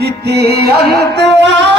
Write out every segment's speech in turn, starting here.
इति अंत आ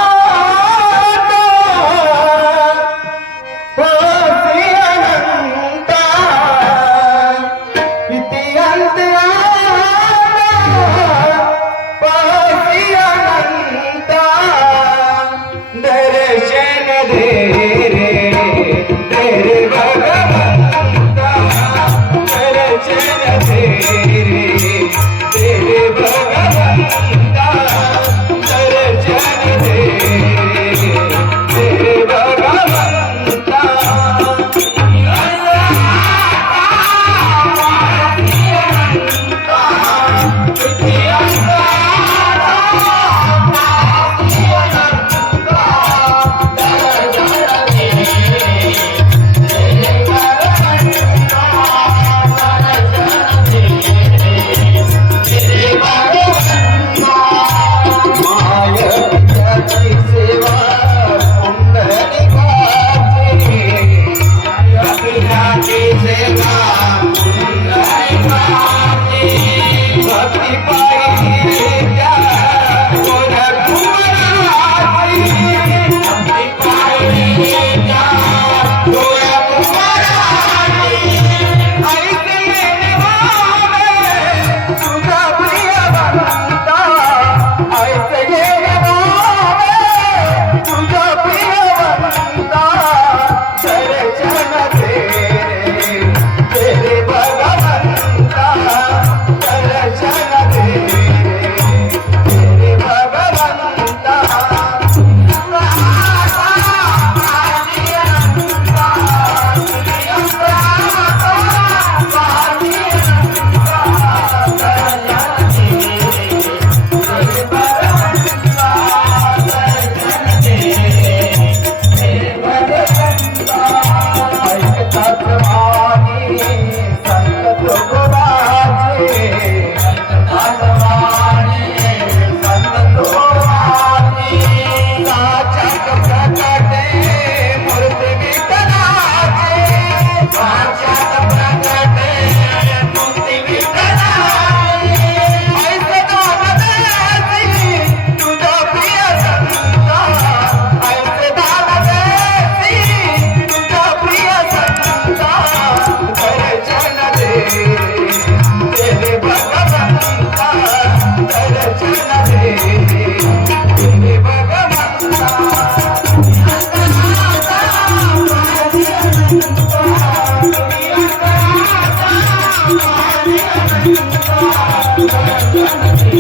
Thank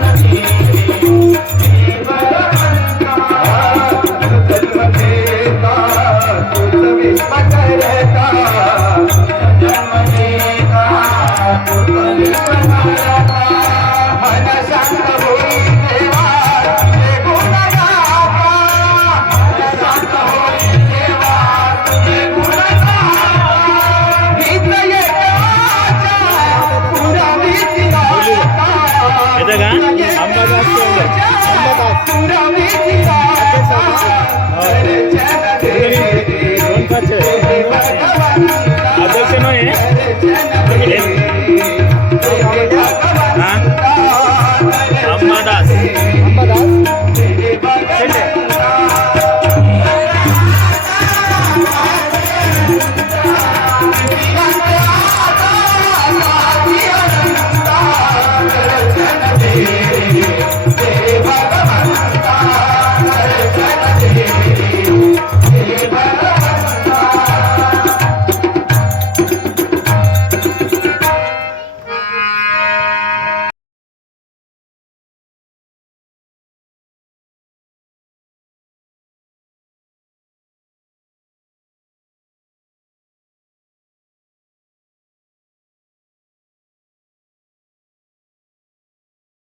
you. 안받았어 안받았어